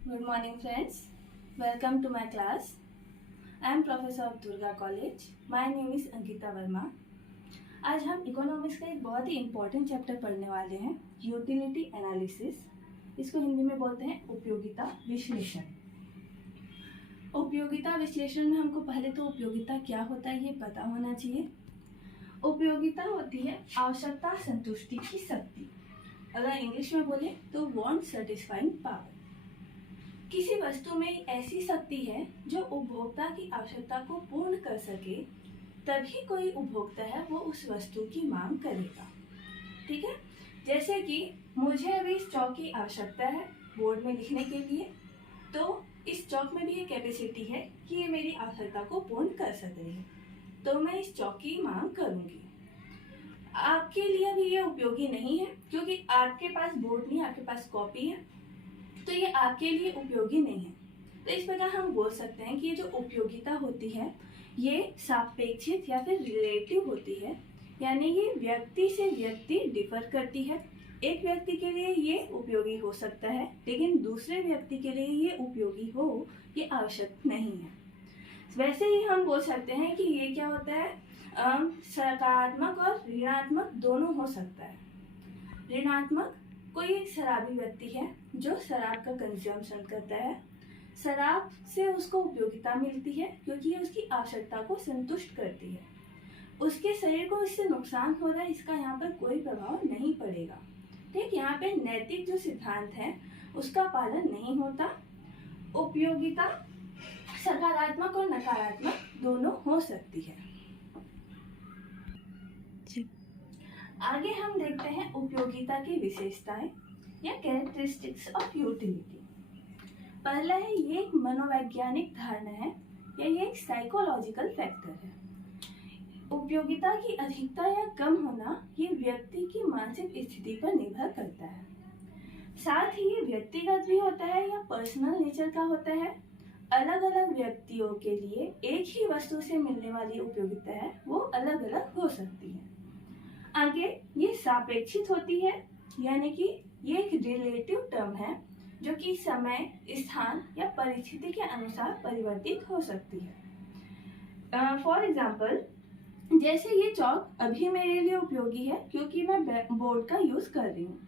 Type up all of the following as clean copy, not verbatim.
Good morning, friends. Welcome to my class. I am Professor of Durga College. My name is Ankita Verma. आज हम economics का एक बहुत ही important chapter पढ़ने वाले हैं, यूटिलिटी एनालिसिस। इसको हिंदी में बोलते हैं उपयोगिता विश्लेषण। उपयोगिता विश्लेषण में हमको पहले तो उपयोगिता क्या होता है ये पता होना चाहिए। उपयोगिता होती है आवश्यकता संतुष्टि की शक्ति। अगर इंग्लिश में बोले तो वांट सेटिस्फाइंग पावर। किसी वस्तु में ऐसी शक्ति है जो उपभोक्ता की आवश्यकता को पूर्ण कर सके, तभी कोई उपभोक्ता है वो उस वस्तु की मांग करेगा। ठीक है, जैसे कि मुझे अभी इस चौक की आवश्यकता है बोर्ड में लिखने के लिए, तो इस चौक में भी ये कैपेसिटी है कि ये मेरी आवश्यकता को पूर्ण कर सके, तो मैं इस चौक की मांग करूंगी। आपके लिए भी ये उपयोगी नहीं है क्योंकि आपके पास बोर्ड नहीं, आपके पास कॉपी है, तो ये आपके लिए उपयोगी नहीं है। तो इस प्रकार हम बोल सकते हैं कि ये जो उपयोगिता होती है ये सापेक्षित या फिर रिलेटिव होती है, यानी ये व्यक्ति से व्यक्ति डिफर करती है। एक व्यक्ति के लिए ये उपयोगी हो सकता है लेकिन दूसरे व्यक्ति के लिए ये उपयोगी हो ये आवश्यक नहीं है। वैसे ही हम बोल सकते हैं कि ये क्या होता है, सकारात्मक और ऋणात्मक दोनों हो सकता है। ऋणात्मक कोई एक शराबी व्यक्ति है जो शराब का कंज्यूमशन करता है, शराब से उसको उपयोगिता मिलती है क्योंकि ये उसकी आवश्यकता को संतुष्ट करती है। उसके शरीर को इससे नुकसान हो रहा है, इसका यहाँ पर कोई प्रभाव नहीं पड़ेगा। ठीक, यहाँ पे नैतिक जो सिद्धांत है उसका पालन नहीं होता। उपयोगिता सकारात्मक और नकारात्मक दोनों हो सकती है। आगे हम देखते हैं उपयोगिता की विशेषताएं या कैरेक्टरिस्टिक्स ऑफ यूटिलिटी। पहला है ये एक मनोवैज्ञानिक धारणा है या ये एक साइकोलॉजिकल फैक्टर है। उपयोगिता की अधिकता या कम होना ये व्यक्ति की मानसिक स्थिति पर निर्भर करता है। साथ ही ये व्यक्तिगत भी होता है या पर्सनल नेचर का होता है। अलग अलग व्यक्तियों के लिए एक ही वस्तु से मिलने वाली उपयोगिता है वो अलग अलग हो सकती है। आगे ये सापेक्षित होती है, यानी कि ये एक रिलेटिव टर्म है जो कि समय, स्थान या परिस्थिति के अनुसार परिवर्तित हो सकती है। फॉर एग्जाम्पल, जैसे ये चौक अभी मेरे लिए उपयोगी है क्योंकि मैं बोर्ड का यूज कर रही हूँ,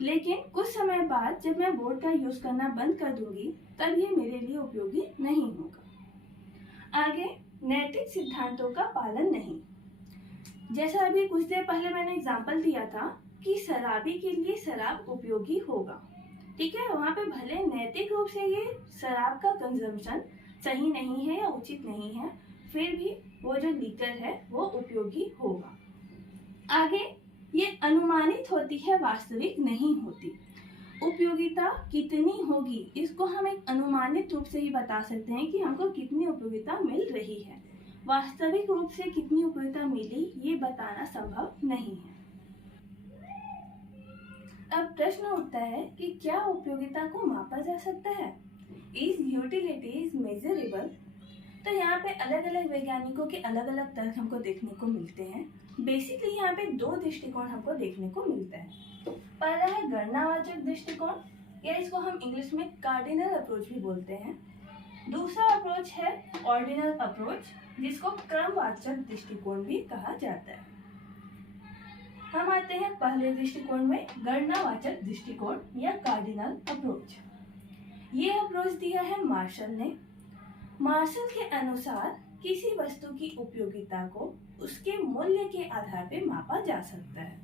लेकिन कुछ समय बाद जब मैं बोर्ड का यूज करना बंद कर दूंगी तब ये मेरे लिए उपयोगी नहीं होगा। आगे नैतिक सिद्धांतों का पालन नहीं। जैसा अभी कुछ देर पहले मैंने एग्जाम्पल दिया था कि शराबी के लिए शराब उपयोगी होगा। ठीक है, वहाँ पे भले नैतिक रूप से ये शराब का कंजम्पशन सही नहीं है या उचित नहीं है, फिर भी वो जो लीकर है वो उपयोगी होगा। आगे ये अनुमानित होती है, वास्तविक नहीं होती। उपयोगिता कितनी होगी इसको हम एक अनुमानित रूप से ही बता सकते हैं कि हमको कितनी उपयोगिता मिल रही है। वास्तविक रूप से कितनी उपयोगिता मिली ये बताना संभव नहीं है। अब प्रश्न उठता है कि क्या उपयोगिता को मापा जा सकता है? Is utility is measurable? तो यहाँ पे अलग अलग वैज्ञानिकों के अलग अलग तर्क हमको देखने को मिलते हैं। बेसिकली यहाँ पे दो दृष्टिकोण हमको देखने को मिलता है। पहला है गणनावाचक दृष्टिकोण, या इसको हम इंग्लिश में कार्डिनल अप्रोच भी बोलते हैं। दूसरा अप्रोच है ऑर्डिनल अप्रोच, जिसको क्रमवाचक दृष्टिकोण भी कहा जाता है। हम आते हैं पहले दृष्टिकोण में, गणनावाचक दृष्टिकोण या कार्डिनल अप्रोच। ये अप्रोच दिया है मार्शल ने। मार्शल के अनुसार किसी वस्तु की उपयोगिता को उसके मूल्य के आधार पर मापा जा सकता है,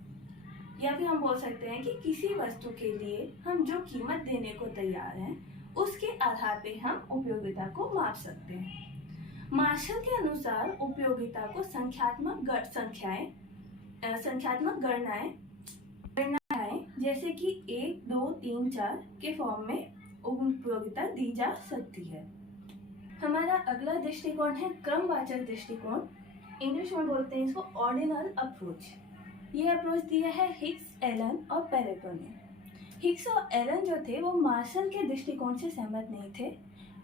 या फिर हम बोल सकते हैं कि किसी वस्तु के लिए हम जो कीमत देने को तैयार हैं उसके आधार पे हम उपयोगिता को माप सकते हैं। मार्शल के अनुसार उपयोगिता को संख्यात्मक गणनाएं जैसे कि 1, 2, 3, 4 के फॉर्म में उपयोगिता दी जा सकती है। हमारा अगला दृष्टिकोण है क्रमवाचक दृष्टिकोण, इंग्लिश में बोलते हैं इसको ऑर्डिनल अप्रोच। ये अप्रोच दिया है हिग्स, एलन और पेरेटो ने। हिग्स और एलन जो थे वो मार्शल के दृष्टिकोण से सहमत नहीं थे।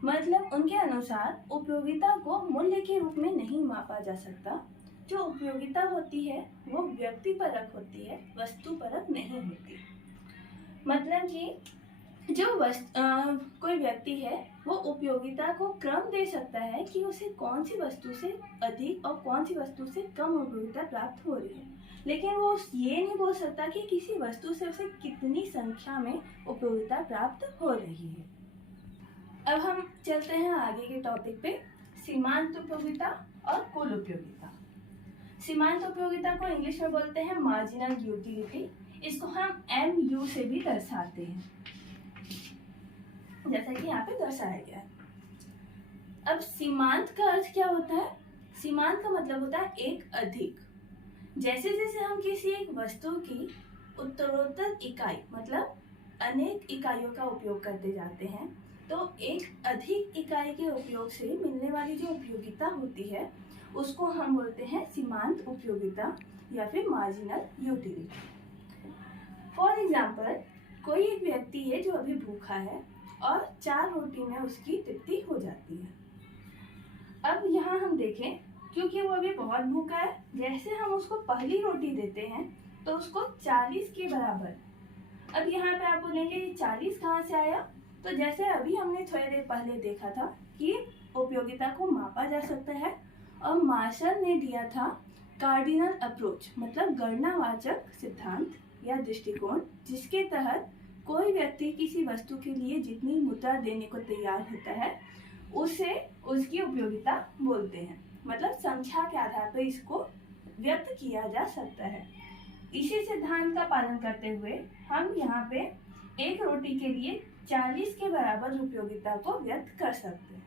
मतलब उनके अनुसार उपयोगिता को मूल्य के रूप में नहीं मापा जा सकता। जो उपयोगिता होती है वो व्यक्तिपरक होती है, वस्तुपरक नहीं होती। मतलब कि कोई व्यक्ति है वो उपयोगिता को क्रम दे सकता है कि उसे कौन सी वस्तु से अधिक और कौन सी वस्तु से कम उपयोगिता प्राप्त हो रही है, लेकिन वो ये नहीं बोल सकता कि किसी वस्तु से उसे कितनी संख्या में उपयोगिता प्राप्त हो रही है। अब हम चलते हैं आगे के टॉपिक पे, सीमांत उपयोगिता और कुल उपयोगिता। सीमांत उपयोगिता को इंग्लिश में बोलते हैं मार्जिनल यूटिलिटी। इसको हम MU से भी दर्शाते हैं, जैसा कि यहाँ पे दर्शाया गया है। अब सीमांत का अर्थ क्या होता है? सीमांत का मतलब होता है एक अधिक। जैसे जैसे हम किसी एक वस्तु की उत्तरोत्तर इकाई मतलब अनेक इकाइयों का उपयोग करते जाते हैं, तो एक अधिक इकाई के उपयोग से मिलने वाली जो उपयोगिता होती है उसको हम बोलते हैं सीमांत उपयोगिता या फिर मार्जिनल यूटिलिटी। फॉर एग्जाम्पल, कोई एक व्यक्ति है जो अभी भूखा है और 4 रोटी में उसकी तृप्ति हो जाती है। अब यहाँ हम देखें, क्योंकि वो अभी बहुत भूखा है, जैसे हम उसको पहली रोटी देते हैं तो उसको 40 के बराबर। अब यहाँ पे आप बोलेंगे ये 40 कहाँ से आया? तो जैसे अभी हमने थोड़ी देर पहले देखा था कि उपयोगिता को मापा जा सकता है और मार्शल ने दिया था कार्डिनल अप्रोच मतलब गणनावाचक सिद्धांत या दृष्टिकोण, जिसके तहत कोई व्यक्ति किसी वस्तु के लिए जितनी मुद्रा देने को तैयार होता है उसे उसकी उपयोगिता बोलते हैं। मतलब संख्या के आधार पर इसको व्यक्त किया जा सकता है। इसी सिद्धांत का पालन करते हुए हम यहाँ पे एक रोटी के लिए 40 के बराबर उपयोगिता को व्यक्त कर सकते हैं।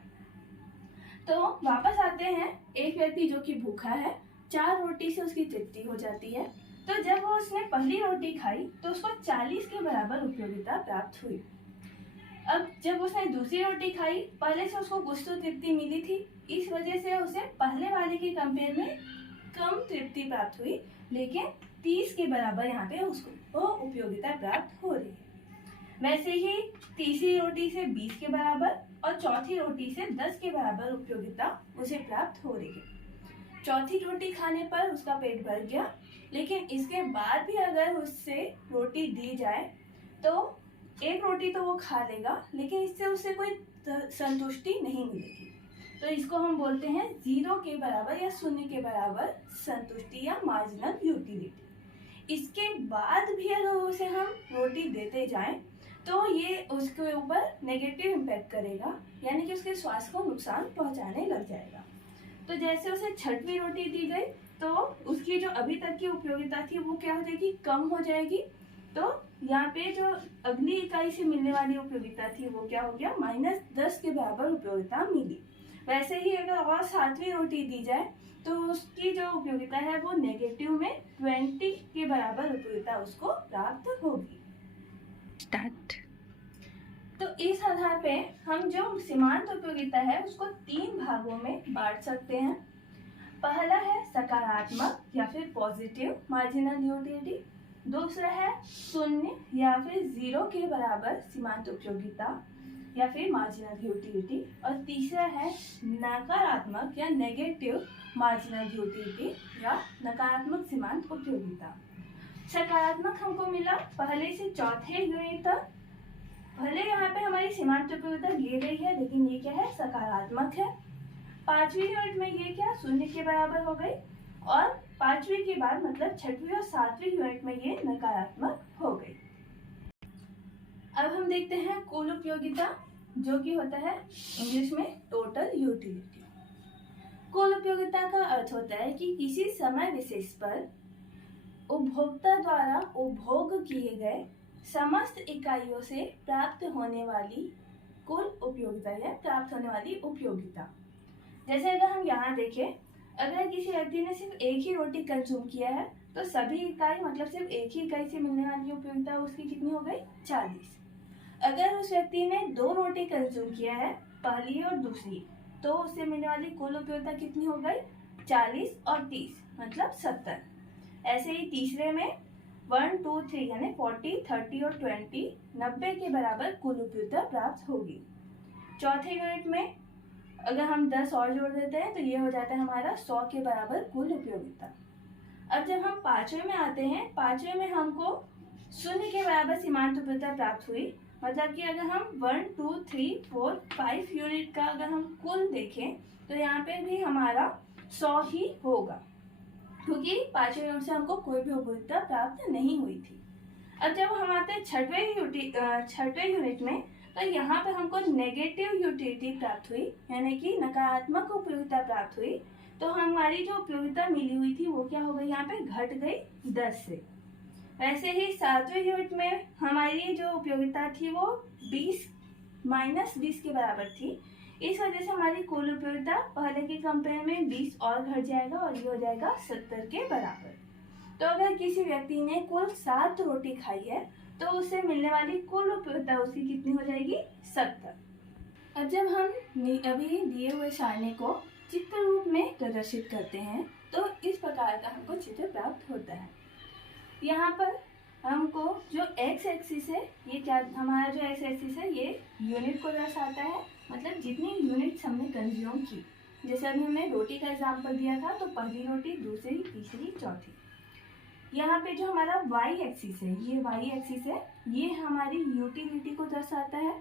तो वापस आते हैं, एक व्यक्ति जो कि भूखा है, 4 रोटी से उसकी तृप्ति हो जाती है, तो जब वो उसने पहली रोटी खाई तो उसको 40 के बराबर उपयोगिता प्राप्त हुई। अब जब उसने दूसरी रोटी खाई, पहले से उसको कुछ तो तृप्ति मिली थी, इस वजह से उसे पहले वाले के कंपेयर में कम तृप्ति प्राप्त हुई, लेकिन 30 के बराबर यहाँ पे उसको वो उपयोगिता प्राप्त हो रही है। वैसे ही तीसरी रोटी से 20 के बराबर और चौथी रोटी से 10 के बराबर उपयोगिता उसे प्राप्त हो रही है। चौथी रोटी खाने पर उसका पेट भर गया, लेकिन इसके बाद भी अगर उससे रोटी दी जाए तो एक रोटी तो वो खा लेगा, लेकिन इससे उसे कोई संतुष्टि नहीं मिलेगी। तो इसको हम बोलते हैं 0 के बराबर या 0 के बराबर संतुष्टि या मार्जिनल यूटिलिटी। इसके बाद भी अगर उसे हम रोटी देते जाएं तो ये उसके ऊपर नेगेटिव इम्पैक्ट करेगा, यानी कि उसके स्वास्थ्य को नुकसान पहुंचाने लग जाएगा। तो जैसे उसे 6वीं रोटी दी गई तो उसकी जो अभी तक की उपयोगिता थी वो क्या हो जाएगी? कम हो जाएगी। तो यहाँ पे जो अगली इकाई से मिलने वाली उपयोगिता थी वो क्या हो गया? -10 के बराबर उपयोगिता मिली। वैसे ही अगर और 7वीं रोटी दी जाए तो उसकी जो उपयोगिता है वो नेगेटिव में 20 के बराबर उपयोगिता उसको प्राप्त होगी। स्टार्ट। तो इस आधार पे हम जो सीमांत उपयोगिता है उसको 3 भागों में बांट सकते हैं। पहला है सकारात्मक या फिर पॉजिटिव मार्जिनल यूटिलिटी, दूसरा है 0 या फिर 0 के बराबर सीमांत उपयोगिता या फिर मार्जिनल यूटिलिटी, और तीसरा है नकारात्मक या नेगेटिव मार्जिनल यूटिलिटी या नकारात्मक सीमांत उपयोगिता। सकारात्मक हमको मिला पहले से चौथे यूनिट तक। भले यहाँ पे हमारी सीमांत उपयोगिता दी गई है, लेकिन ये क्या है? सकारात्मक है। 5वीं यूनिट में ये क्या 0 के बराबर हो गई, और 5वीं के बाद मतलब 6वीं और 7वीं यूनिट में ये नकारात्मक हो गई। अब हम देखते हैं कुल उपयोगिता, जो कि होता है इंग्लिश में टोटल यूटिलिटी। कुल उपयोगिता का अर्थ होता है कि किसी समय विशेष पर उपभोक्ता द्वारा उपभोग किए गए समस्त इकाइयों से प्राप्त होने वाली कुल उपयोगिता या प्राप्त होने वाली उपयोगिता। जैसे अगर हम यहाँ देखें, अगर किसी व्यक्ति ने सिर्फ एक ही रोटी कंज्यूम किया है तो सभी इकाई मतलब सिर्फ एक ही इकाई से मिलने वाली उपयोगिता उसकी कितनी हो गई? 40। अगर उस व्यक्ति ने 2 रोटी कंज्यूम किया है, पहली और दूसरी, तो उससे मिलने वाली कुल उपयोगिता कितनी हो गई? 40 और 30 मतलब 70। ऐसे ही तीसरे में 1, 2, 3 यानी 40, 30 और 20 90 के बराबर कुल उपयोगिता प्राप्त होगी। चौथे यूनिट में अगर हम 10 और जोड़ देते हैं तो ये हो जाता है हमारा 100 के बराबर कुल उपयोगिता। अब जब हम 5वें में आते हैं, 5वें में हमको 0 के बराबर सीमांत उपयोगिता प्राप्त हुई, मतलब कि अगर हम 1 2 3 4 5 यूनिट का अगर हम कुल देखें तो यहाँ पे भी हमारा 100 ही होगा, क्योंकि 5वें यूनिट से हमको कोई भी उपयोगिता प्राप्त नहीं हुई थी। अब जब हम आते हैं छठवें यूनिट में, तो यहाँ पे हमको नेगेटिव यूटिलिटी प्राप्त हुई, यानी कि नकारात्मक उपयोगिता प्राप्त हुई। तो हमारी जो उपयोगिता मिली हुई थी वो क्या हो गई, यहाँ पे घट गई 10 से। वैसे ही 7वें यूनिट में हमारी जो उपयोगिता थी वो 20 के बराबर थी। इस वजह से हमारी कुल उपयोगिता पहले के कंपेयर में 20 और घट जाएगा और ये हो जाएगा 70 के बराबर। तो अगर किसी व्यक्ति ने कुल 7 रोटी खाई है तो उसे मिलने वाली कुल उपयोगिता उसकी कितनी हो जाएगी, 70। अब जब हम अभी दिए हुए सारणी को चित्र रूप में प्रदर्शित करते हैं तो इस प्रकार का हमको चित्र प्राप्त होता है। यहाँ पर हमको जो एक्स एक्सिस है, ये क्या, हमारा जो एक्स एक्सिस है ये यूनिट को दर्शाता है, मतलब जितनी यूनिट्स हमने कंज्यूम की। जैसे अभी हमने रोटी का एग्जाम्पल दिया था, तो पहली रोटी, दूसरी, तीसरी, चौथी। यहाँ पे जो हमारा वाई एक्सिस है, ये वाई एक्सिस है, ये हमारी यूटिलिटी को दर्शाता है,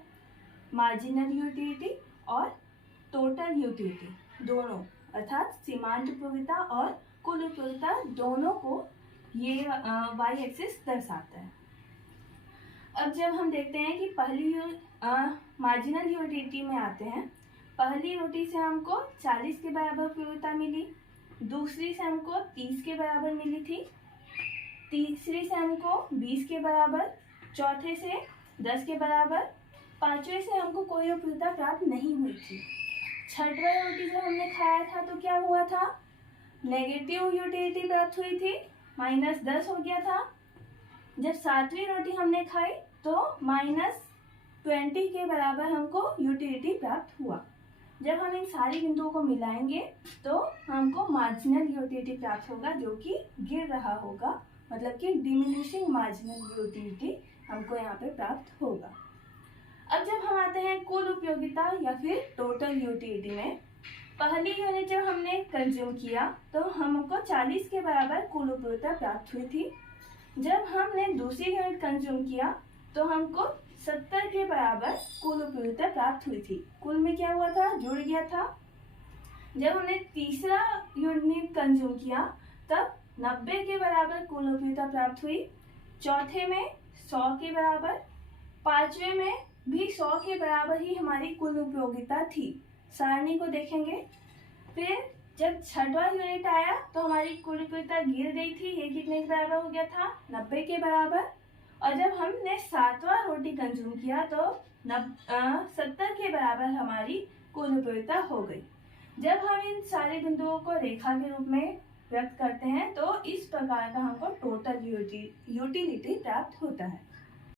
मार्जिनल यूटिलिटी और टोटल यूटिलिटी दोनों, अर्थात सीमांत उपयोगिता और कुल उपयोगिता दोनों को ये वाई एक्सिस दर्शाता है। अब जब हम देखते हैं कि पहली मार्जिनल यूटिलिटी में आते हैं, पहली रोटी से हमको 40 के बराबर उपयोगिता मिली, दूसरी से हमको 30 के बराबर मिली थी, तीसरी से हमको 20 के बराबर, चौथे से 10 के बराबर, पांचवे से हमको कोई उपयोगिता प्राप्त नहीं हुई थी। छठवा रोटी जब हमने खाया था तो क्या हुआ था, नेगेटिव यूटिलिटी प्राप्त हुई थी, -10 हो गया था। जब 7वीं रोटी हमने खाई तो -20 के बराबर हमको यूटिलिटी प्राप्त हुआ। जब हम इन सारी बिंदुओं को मिलाएंगे तो हमको मार्जिनल यूटिलिटी प्राप्त होगा, जो कि गिर रहा होगा, मतलब कि डिमिनिशिंग मार्जिनल यूटिलिटी हमको यहाँ पे प्राप्त होगा। अब जब हम आते हैं कुल उपयोगिता या फिर टोटल यूटिलिटी में, पहली यूनिट जब हमने कंज्यूम किया तो हमको 40 के बराबर कुल उपयोगिता प्राप्त हुई थी। जब हमने दूसरी यूनिट कंज्यूम किया तो हमको 70 के बराबर कुल उपयोगिता प्राप्त हुई थी। कुल में क्या हुआ था, जुड़ गया था। जब हमने तीसरा यूनिट कंज्यूम किया तब 90 के बराबर कुल उपयोगिता प्राप्त हुई, चौथे में 100 के बराबर, पांचवे में भी 100 के बराबर ही हमारी कुल उपयोगिता थी। सारणी को देखेंगे, फिर जब छठवां यूनिट आया तो हमारी कुल उपयोगिता गिर गई थी, ये कितने के बराबर हो गया था, 90 के बराबर। और जब हमने 7वां रोटी कंज्यूम किया तो 70 के बराबर हमारी कुल उपयोगिता हो गई। जब हम इन सारे बिंदुओं को रेखा के रूप में व्यक्त करते हैं तो इस प्रकार का हमको टोटल यूटिलिटी प्राप्त होता है।